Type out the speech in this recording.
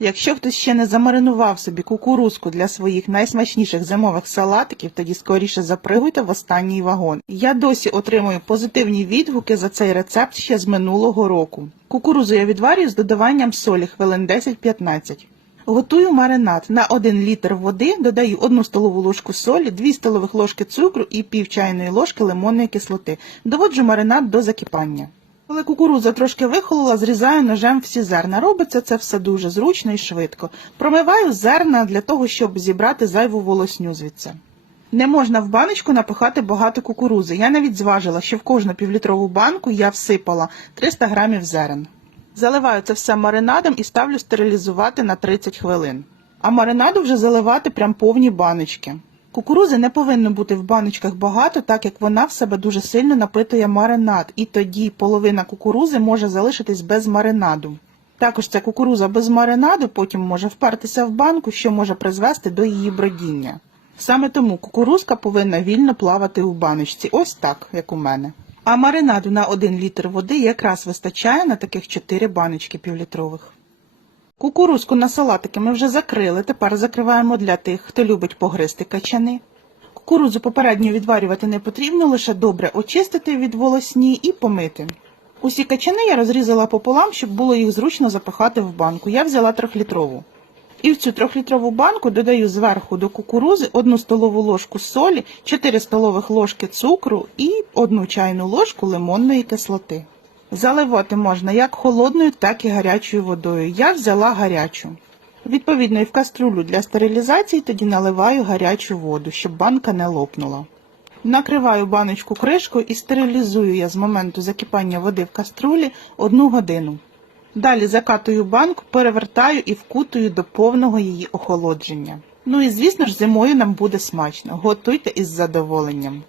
Якщо хтось ще не замаринував собі кукурузку для своїх найсмачніших зимових салатиків, тоді скоріше запригуйте в останній вагон. Я досі отримую позитивні відгуки за цей рецепт ще з минулого року. Кукурузу я відварюю з додаванням солі хвилин 10-15. Готую маринад. На 1 літр води додаю 1 столову ложку солі, 2 столових ложки цукру і пів чайної ложки лимонної кислоти. Доводжу маринад до закипання. Коли кукурудза трошки вихолола, зрізаю ножем всі зерна. Робиться це все дуже зручно і швидко. Промиваю зерна для того, щоб зібрати зайву волосню звідси. Не можна в баночку напихати багато кукурузи. Я навіть зважила, що в кожну півлітрову банку я всипала 300 грамів зерен. Заливаю це все маринадом і ставлю стерилізувати на 30 хвилин. А маринаду вже заливати прям повні баночки. Кукурузи не повинно бути в баночках багато, так як вона в себе дуже сильно напитує маринад, і тоді половина кукурузи може залишитись без маринаду. Також ця кукуруза без маринаду потім може впертися в банку, що може призвести до її бродіння. Саме тому кукурузка повинна вільно плавати у баночці, ось так, як у мене. А маринаду на 1 літр води якраз вистачає на таких 4 баночки півлітрових. Кукурузку на салатики ми вже закрили, тепер закриваємо для тих, хто любить погризти качани. Кукурудзу попередньо відварювати не потрібно, лише добре очистити від волосні і помити. Усі качани я розрізала пополам, щоб було їх зручно запихати в банку. Я взяла трьохлітрову. І в цю трьохлітрову банку додаю зверху до кукурузи 1 столову ложку солі, 4 столових ложки цукру і 1 чайну ложку лимонної кислоти. Заливати можна як холодною, так і гарячою водою. Я взяла гарячу. Відповідно, і в каструлю для стерилізації тоді наливаю гарячу воду, щоб банка не лопнула. Накриваю баночку кришкою і стерилізую я з моменту закипання води в каструлі 1 годину. Далі закатую банку, перевертаю і вкутую до повного її охолодження. Ну і звісно ж зимою нам буде смачно. Готуйте із задоволенням.